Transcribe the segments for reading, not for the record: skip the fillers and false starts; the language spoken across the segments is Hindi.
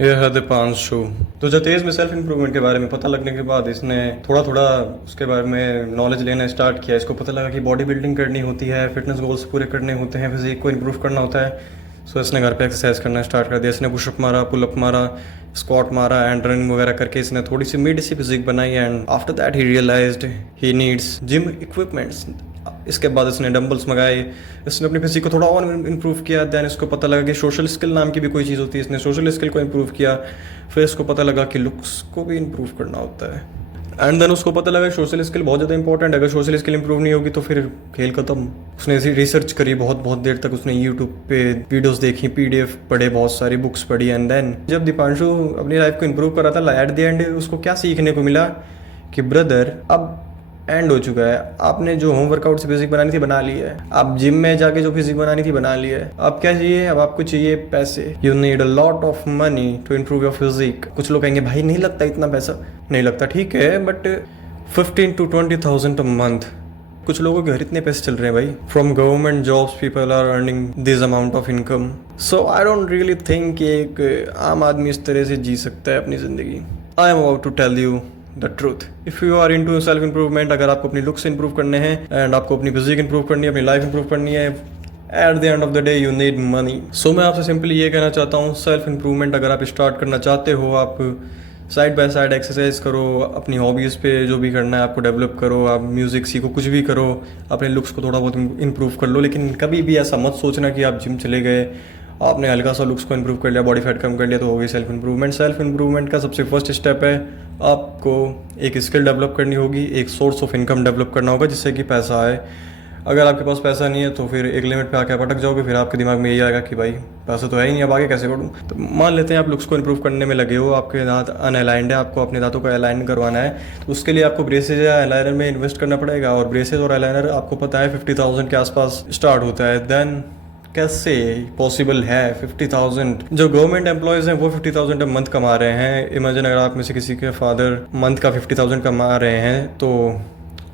ये है दीपांशु। तो जतेज में सेल्फ इम्प्रूवमेंट के बारे में पता लगने के बाद इसने थोड़ा थोड़ा उसके बारे में नॉलेज लेना स्टार्ट किया। इसको पता लगा कि बॉडी बिल्डिंग करनी होती है, फिटनेस गोल्स पूरे करने होते हैं, फिजिक को इम्प्रूव करना होता है। सो इसने घर पे एक्सरसाइज करना स्टार्ट कर दिया। इसने पुशअप मारा, पुलअप मारा, स्क्वाट मारा एंड रनिंग वगैरह करके इसने थोड़ी सी मिड सी फिजिक बनाई। And after that he realised he needs gym equipments. इसके बाद इसने डंबल्स मंगाए, इसने अपनी फिजिक को थोड़ा और इम्प्रूव किया। देन इसको पता लगा कि सोशल स्किल नाम की भी कोई चीज़ होती है, इसने सोशल स्किल को इम्प्रूव किया। फिर इसको पता लगा कि लुक्स को भी इम्प्रूव करना होता है। एंड देन उसको पता लगा सोशल स्किल बहुत ज़्यादा इंपॉर्टेंट है। अगर सोशल स्किल इंप्रूव नहीं होगी तो फिर खेल खत्म। उसने ऐसी रिसर्च करी बहुत बहुत देर तक। उसने यूट्यूब पे वीडियोस देखी, पीडीएफ पढ़े, बहुत सारी बुक्स पढ़ी। एंड देन जब दीपांशु अपनी लाइफ को इम्प्रूव कर रहा था, एट द एंड उसको क्या सीखने को मिला कि ब्रदर अब एंड हो चुका है। आपने जो होम वर्कआउट से फिजिक बनानी थी बना ली है, आप जिम में जाके जो फिजिक बनानी थी बना ली है। अब क्या चाहिए? अब आपको चाहिए पैसे। You need a lot of money to improve your physique. कुछ लोग कहेंगे भाई नहीं लगता इतना पैसा। नहीं लगता, ठीक है, बट 15 to 20,000 अ मंथ। कुछ लोगों के घर इतने पैसे चल रहे हैं भाई। From government jobs people are earning this amount of income. So I don't really think कि एक आम आदमी इस तरह से जी सकता है अपनी ज़िंदगी। I am about to tell you the truth. If you are into self improvement, अगर आपको अपनी लुक्स इंप्रूव करने हैं एंड आपको अपनी फिजिक इंप्रूव करनी है, अपनी लाइफ इंप्रूव करनी है, at the end of the day you need money. So मैं आपसे सिंपली ये कहना चाहता हूँ, सेल्फ इंप्रूवमेंट अगर आप स्टार्ट करना चाहते हो, आप साइड बाय साइड एक्सरसाइज करो, अपनी हॉबीज़ पे जो भी करना है आपको डेवलप करो, आप म्यूज़िक सीखो, कुछ भी करो, अपने लुक्स को थोड़ा बहुत इंप्रूव कर लो। लेकिन कभी भी ऐसा मत सोचना कि आप जिम चले गए, आपने हल्का सा लुक्स को इंप्रूव कर लिया, बॉडी फैट कम कर लिया तो हो गई सेल्फ इंप्रूवमेंट। सेल्फ इंप्रूवमेंट का सबसे फर्स्ट स्टेप है आपको एक स्किल डेवलप करनी होगी, एक सोर्स ऑफ इनकम डेवलप करना होगा जिससे कि पैसा आए। अगर आपके पास पैसा नहीं है तो फिर एक लिमिट पे आके आप अटक जाओगे। फिर आपके दिमाग में यही आएगा कि भाई पैसा तो है ही नहीं, अब आगे कैसे बढ़ूँ। तो मान लेते हैं आप लुक्स को इंप्रूव करने में लगे हो, आपके दांत अनअलाइंड है, आपको अपने दांतों को अलाइन करवाना है, तो उसके लिए आपको ब्रेसेज या अलाइनर में इन्वेस्ट करना पड़ेगा। और ब्रेसेज और अलाइनर आपको पता है 50,000 के आसपास स्टार्ट होता है। देन कैसे पॉसिबल है 50,000? जो गवर्नमेंट एम्प्लॉयज़ हैं वो 50,000 मंथ कमा रहे हैं। इमेजिन अगर आप में से किसी के फादर मंथ का 50,000 कमा रहे हैं तो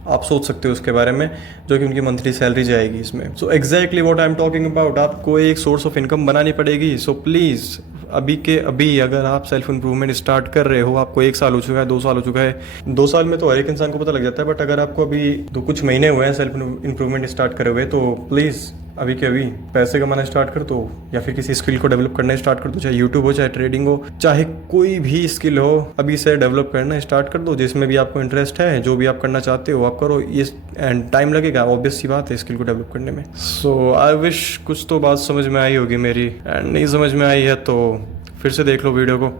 आप सोच सकते हो उसके बारे में, जो कि उनकी मंथली सैलरी जाएगी इसमें। So exactly what I am talking about, आपको एक सोर्स ऑफ इनकम बनानी पड़ेगी। सो प्लीज़ अभी के अभी अगर आप सेल्फ इंप्रूवमेंट स्टार्ट कर रहे हो, आपको 1 साल हो चुका है, 2 साल हो चुका है, 2 साल में तो हर एक इंसान को पता लग जाता है, बट अगर आपको अभी तो कुछ महीने हुए हैं सेल्फ इंप्रूवमेंट स्टार्ट करे हुए, तो प्लीज़ अभी के अभी पैसे कमाना स्टार्ट कर दो, या फिर किसी स्किल को डेवलप करना स्टार्ट कर दो, चाहे यूट्यूब हो, चाहे ट्रेडिंग हो, चाहे कोई भी स्किल हो, अभी से डेवलप करना स्टार्ट कर दो। जिसमें भी आपको इंटरेस्ट है, जो भी आप करना चाहते हो आप करो। ये एंड टाइम लगेगा, ऑब्वियस सी बात है स्किल को डेवलप करने में। सो आई विश कुछ तो बात समझ में आई होगी मेरी, एंड नहीं समझ में आई है तो फिर से देख लो वीडियो को।